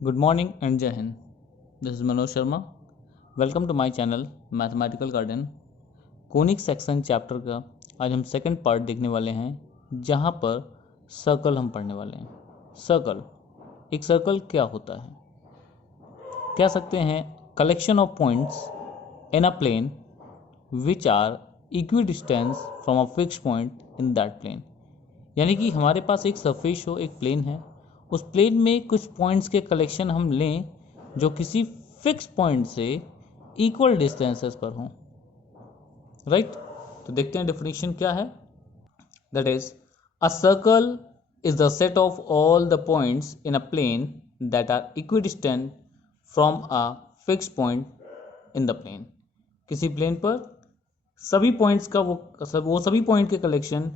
Good morning and Jai Hind. This is Manoj Sharma. Welcome to my channel mathematical garden. Conic section chapter का आज हम second part देखने वाले हैं, जहां पर सर्कल हम पढ़ने वाले हैं। सर्कल, एक सर्कल क्या होता है? कह सकते हैं collection of points in a plane which are equidistance from a fix point in that plane. यानी कि हमारे पास एक सरफेस हो, एक प्लेन है, उस प्लेन में कुछ पॉइंट्स के कलेक्शन हम लें जो किसी फिक्स पॉइंट से इक्वल डिस्टेंसेस पर हों। राइट, तो देखते हैं डेफिनेशन क्या है। That is a circle is the set of all the points in a plane that are equidistant from a fix point in the plane. किसी प्लेन पर सभी पॉइंट्स का वो सभी पॉइंट के कलेक्शन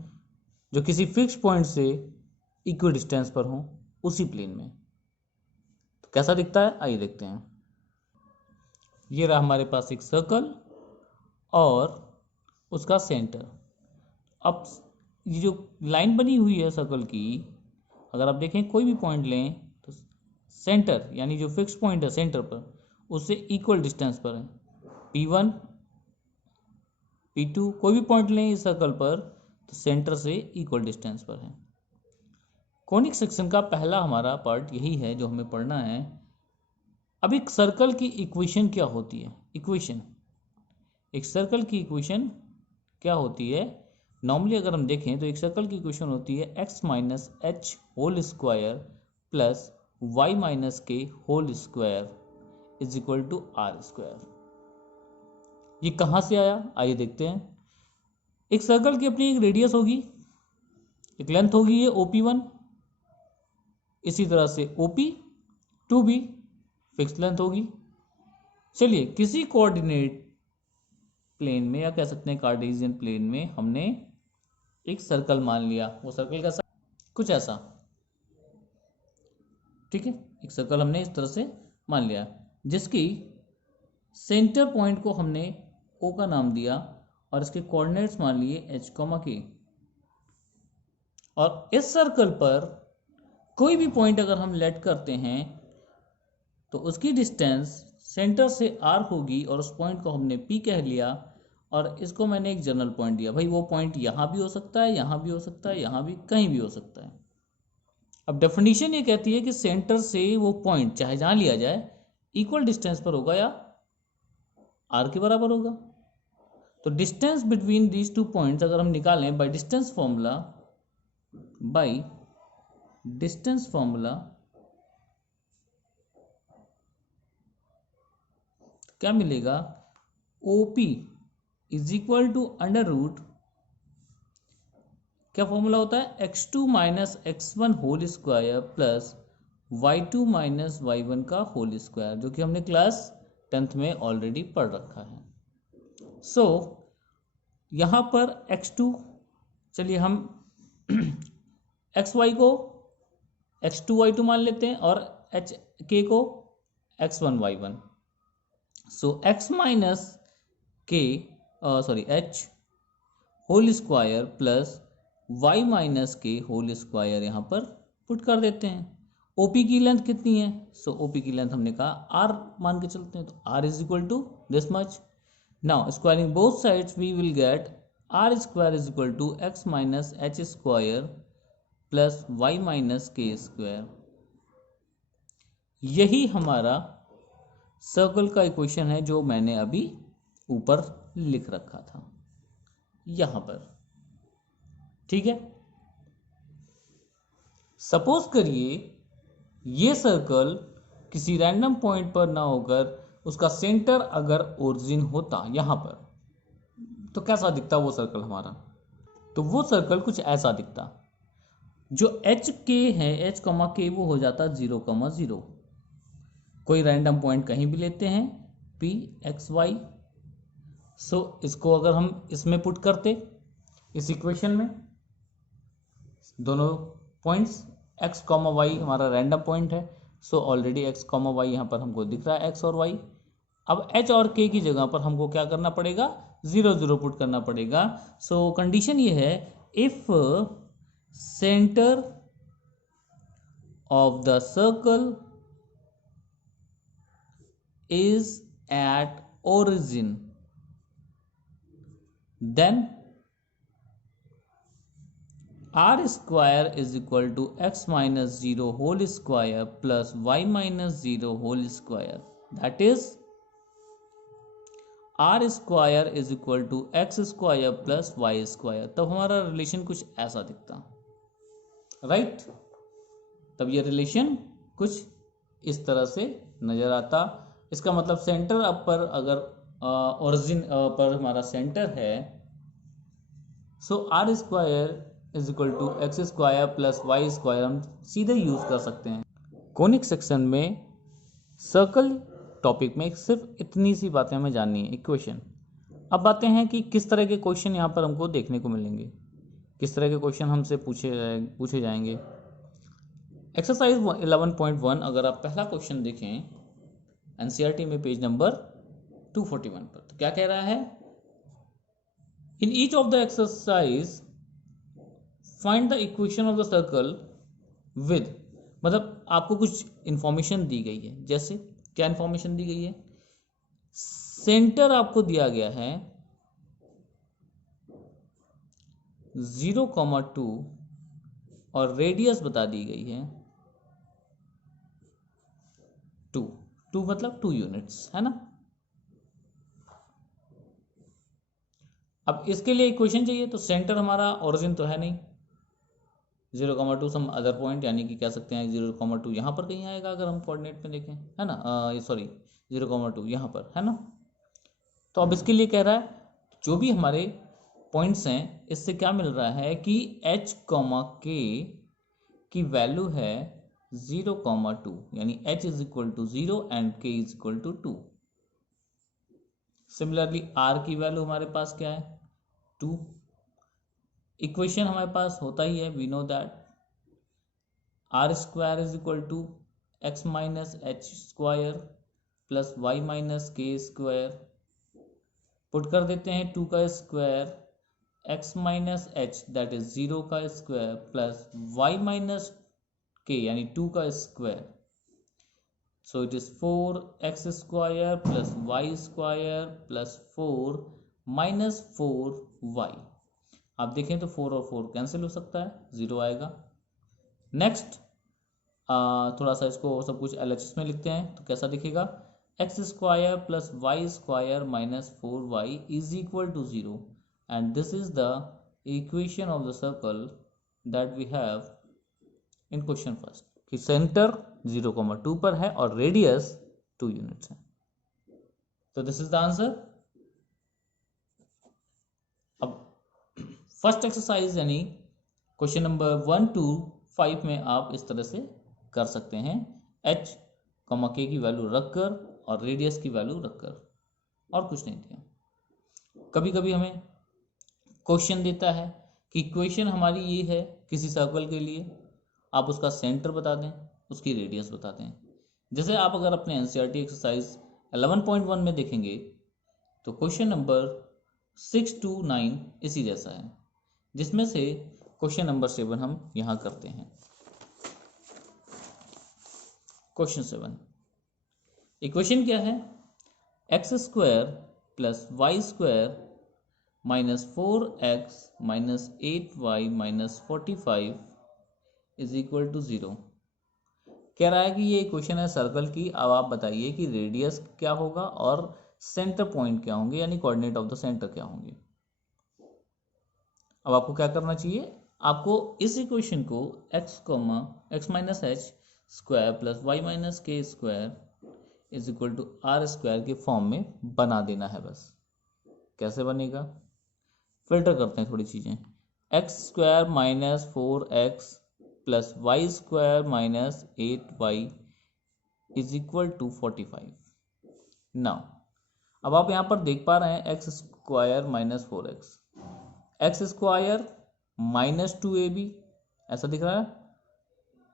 जो किसी फिक्स पॉइंट से इक्वी डिस्टेंस पर हों उसी प्लेन में। तो कैसा दिखता है, आइए देखते हैं। ये रहा हमारे पास एक सर्कल और उसका सेंटर। अब ये जो लाइन बनी हुई है सर्कल की, अगर आप देखें कोई भी पॉइंट लें तो सेंटर यानी जो फिक्स पॉइंट है सेंटर पर, उससे इक्वल डिस्टेंस पर है। P1 P2 कोई भी पॉइंट लें इस सर्कल पर तो सेंटर से इक्वल डिस्टेंस पर है। कोनिक सेक्शन का पहला हमारा पार्ट यही है जो हमें पढ़ना है। अब एक सर्कल की इक्वेशन क्या होती है? एक सर्कल की इक्वेशन क्या होती है? नॉर्मली अगर हम देखें तो एक सर्कल की इक्वेशन होती है x minus H whole square plus Y minus के whole square is equal to R square. ये कहाँ से आया, आइए देखते हैं। एक सर्कल की अपनी एक रेडियस होगी, एक लेंथ होगी, ये OP1। इसी तरह से OP2 भी फिक्स लेंथ होगी। चलिए, किसी कोऑर्डिनेट प्लेन में या कह सकते हैं कार्टेशियन प्लेन में हमने एक सर्कल मान लिया। वो सर्कल कैसा? कुछ ऐसा। ठीक है, एक सर्कल हमने इस तरह से मान लिया जिसकी सेंटर पॉइंट को हमने O का नाम दिया और इसके कोऑर्डिनेट्स मान लिए H, K। और इस सर्कल पर कोई भी पॉइंट अगर हम लेट करते हैं तो उसकी डिस्टेंस सेंटर से R होगी और उस पॉइंट को हमने P कह लिया और इसको मैंने एक जनरल पॉइंट दिया। भाई वो पॉइंट यहाँ भी हो सकता है, यहाँ भी हो सकता है, यहाँ भी, कहीं भी हो सकता है। अब डेफिनेशन ये कहती है कि सेंटर से वो पॉइंट चाहे जहाँ लिया जाए इक्वल डिस्टेंस पर होगा या R के बराबर होगा। तो distance between these two points अगर हम निकालें बाय डिस्टेंस फॉर्मूला क्या मिलेगा? OP is equal to under root, क्या फॉर्मूला होता है? x2 minus x1 whole square plus y2 minus y1 का होल स्क्वायर, जो कि हमने क्लास 10th में ऑलरेडी पढ़ रखा है। सो यहाँ पर x2, चलिए हम xy को x2 y2 मान लेते हैं और hk को x1 y1। So x minus के h whole square plus y minus के होल स्क्वायर यहाँ पर पुट कर देते हैं। OP की लेंथ कितनी है? सो OP की लेंथ हमने कहा R मान के चलते हैं, तो R is equal to this much. Now squaring both sides we will get R square is equal to x minus H square plus Y minus के स्क्वायर। यही हमारा सर्कल का इक्वेशन है जो मैंने अभी ऊपर लिख रखा था यहां पर। ठीक है, सपोज करिए ये सर्कल किसी रैंडम पॉइंट पर ना होकर उसका सेंटर अगर ओरिजिन होता यहां पर, तो कैसा दिखता वो सर्कल हमारा? तो वो सर्कल कुछ ऐसा दिखता। जो एच के है, एच कमा के, वो हो जाता 0,0। कोई रैंडम पॉइंट कहीं भी लेते हैं P(x,y). सो इसको अगर हम इसमें पुट करते इस इक्वेशन में, दोनों पॉइंट्स x, y हमारा रैंडम पॉइंट है। सो ऑलरेडी x, y यहाँ पर हमको दिख रहा है, x और y। अब h और k की जगह पर हमको क्या करना पड़ेगा? 0 0 पुट करना पड़ेगा। सो कंडीशन ये है, if centre of the circle is at origin, then r square is equal to x minus 0 whole square plus y minus 0 whole square, that is r square is equal to x square plus Y square. तब हमारा relation कुछ ऐसा दिखता, right तब ये relation कुछ इस तरह से नजर आता। इसका मतलब सेंटर अब पर अगर ओरिजिन पर हमारा सेंटर है, so R square is equal to x square plus Y square हम सीधे यूज कर सकते हैं। कोनिक सेक्शन में सर्कल टॉपिक में सिर्फ इतनी सी बातें हमें जाननी है, इक्वेशन। अब बातें हैं कि किस तरह के क्वेश्चन यहाँ पर हमको देखने को मिलेंगे, किस तरह के क्वेश्चन हमसे पूछे जाएंगे। एक्सरसाइज 11.1 अगर आप पहला क्वेश्चन देखें एनसीईआरटी में पेज नंबर 241 पर, तो क्या कह रहा है, in each of the exercise find the equation of the circle with, मतलब आपको कुछ इंफॉर्मेशन दी गई है। जैसे क्या इंफॉर्मेशन दी गई है, सेंटर आपको दिया गया है 0,2 और रेडियस बता दी गई है 2 मतलब 2 यूनिट्स है ना। अब इसके लिए इक्वेशन चाहिए, तो सेंटर हमारा ओरिजिन तो है नहीं, 0,2 सम अदर पॉइंट, यानी कि कह सकते हैं 0,2 यहाँ पर कहीं आएगा अगर हम कोऑर्डिनेट में देखें, है ना, सॉरी 0,2 यहाँ पर है ना। तो अब इसके लिए कह रहा है जो भी हमारे पॉइंट्स हैं इससे क्या मिल रहा है कि h, k की वैल्यू है 0,2, यानी h is equal to 0 and k is equal to 2। Similarly r की वैल्यू हमारे पास क्या है 2। इक्वेशन हमारे पास होता ही है, we know that r square is equal to x minus H square plus Y minus के स्क्वायर। पुट कर देते हैं 2 का square x minus h that is 0 का स्क्वायर प्लस वाई माइनस के यानी 2 का square, so it is 4x square plus Y square plus 4 minus 4y। आप देखें तो 4 और 4 कैंसिल हो सकता है, 0 आएगा। नेक्स्ट थोड़ा सा इसको सब कुछ एलएचएस में लिखते हैं तो कैसा दिखेगा, x square plus Y square minus 4y is equal to 0 and this is the equation of the circle that we have in question first, कि सेंटर 0,2 पर है और रेडियस 2 यूनिट्स है। तो दिस इज द आंसर। अब first exercise यानी question number 1 to 5 में आप इस तरह से कर सकते हैं, h, k की वैल्यू रखकर और रेडियस की वैल्यू रखकर, और कुछ नहीं दिया। कभी कभी हमें क्वेश्चन देता है कि इक्वेशन हमारी ये है किसी सर्कल के लिए, आप उसका सेंटर बता दें, उसकी रेडियस बता दें। जैसे आप अगर अपने एनसीईआरटी एक्सरसाइज 11.1 में देखेंगे तो क्वेश्चन नंबर 6 to 9 इसी जैसा है, जिसमें से क्वेश्चन नंबर 7 हम यहां करते हैं। क्वेश्चन 7 इक्वेशन क्या है, x square plus Y square minus 4x minus 8y minus 45 is equal to 0। कह रहा है कि ये इक्वेशन है सर्कल की। अब आप बताइए कि रेडियस क्या होगा और सेंटर पॉइंट क्या होंगे, यानी कोऑर्डिनेट ऑफ द सेंटर क्या होंगे। अब आपको क्या करना चाहिए, आपको इस इक्वेशन को x minus H square plus Y minus के square is equal to R square के फॉर्म में बना देना है बस। कैसे बनेगा, फिल्टर करते हैं थोड़ी चीज़ें। X square minus 4x plus Y square minus 8y is equal to 45। Now अब आप यहाँ पर देख पा रहे हैं x square minus 4x, x square minus 2ab ऐसा दिख रहा है।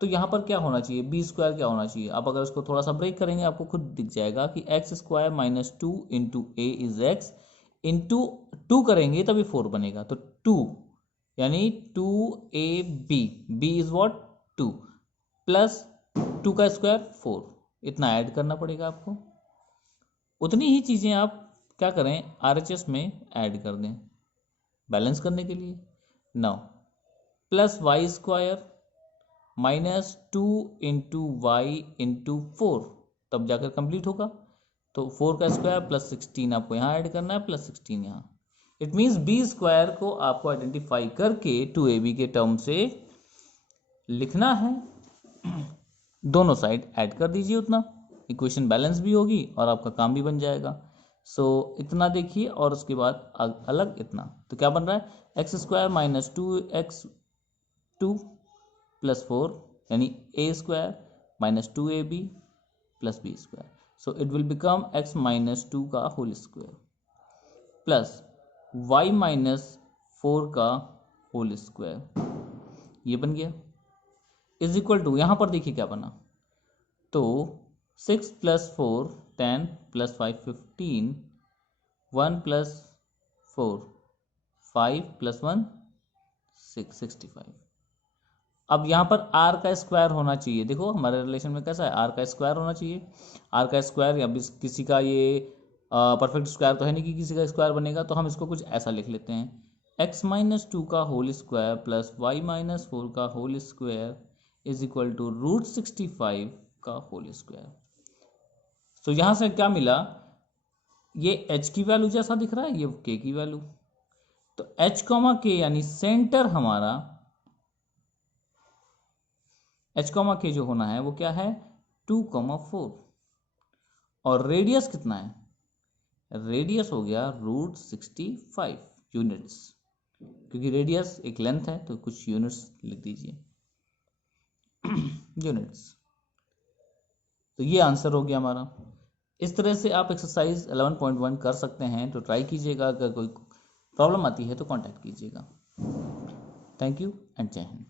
तो यहाँ पर क्या होना चाहिए, बी स्क्वायर क्या होना चाहिए। आप अगर इसको थोड़ा सा ब्रेक करेंगे आपको खुद दिख जाएगा कि x square minus 2 into A is x, into 2 करेंगे तभी 4 बनेगा, तो 2 यानी 2ab, B is what 2 plus 2 का स्क्वायर 4, इतना ऐड करना पड़ेगा आपको। उतनी ही चीज़ें आप क्या करें, RHS में ऐड कर दें बैलेंस करने के लिए। Now plus Y square minus 2 into y into 4, तब जाकर कंप्लीट होगा। तो 4 का स्क्वायर प्लस 16 आपको यहाँ ऐड करना है, प्लस 16 यहाँ। इट मीन्स बी स्क्वायर को आपको आइडेंटिफाई करके 2ab के टर्म से लिखना है। दोनों साइड ऐड कर दीजिए उतना, इक्वेशन बैलेंस भी होगी और आपका काम भी बन जाएगा। सो इतना देखिए और उसके बाद अलग इतना, तो क्या बन रहा है, x square minus 2x2 plus 4 यानी a स्क्वायर minus 2ab plus b square. So it will become x minus 2 का whole square plus y minus 4 का होल स्क्वायर, ये बन गया, इज इक्वल टू, यहाँ पर देखिए क्या बना, तो 6 प्लस 4 10 प्लस 5 15, 1 प्लस 4 5 प्लस 1 6 65। अब यहाँ पर r का स्क्वायर होना चाहिए, देखो हमारे रिलेशन में कैसा है, r का स्क्वायर होना चाहिए। r का स्क्वायर या किसी का ये परफेक्ट स्क्वायर तो है नहीं कि किसी का स्क्वायर बनेगा, तो हम इसको कुछ ऐसा लिख लेते हैं, x माइनस 2 का whole square plus Y minus 4 का whole square is equal to root 65 का होल स्क्वायर। तो यहाँ से क्या मिला, ये h की वैल्यू जैसा दिख रहा है, ये k की वैल्यू, तो h कॉमा k यानी सेंटर हमारा h कॉमा k जो होना है वो क्या है 2,4, और रेडियस कितना है, रेडियस हो गया रूट 65 यूनिट्स, क्योंकि रेडियस एक लेंथ है तो कुछ यूनिट्स लिख दीजिए यूनिट्स। तो ये आंसर हो गया हमारा। इस तरह से आप एक्सरसाइज 11.1 कर सकते हैं, तो ट्राई कीजिएगा। अगर कोई प्रॉब्लम आती है तो कांटेक्ट कीजिएगा। थैंक यू एंड जय हिंद।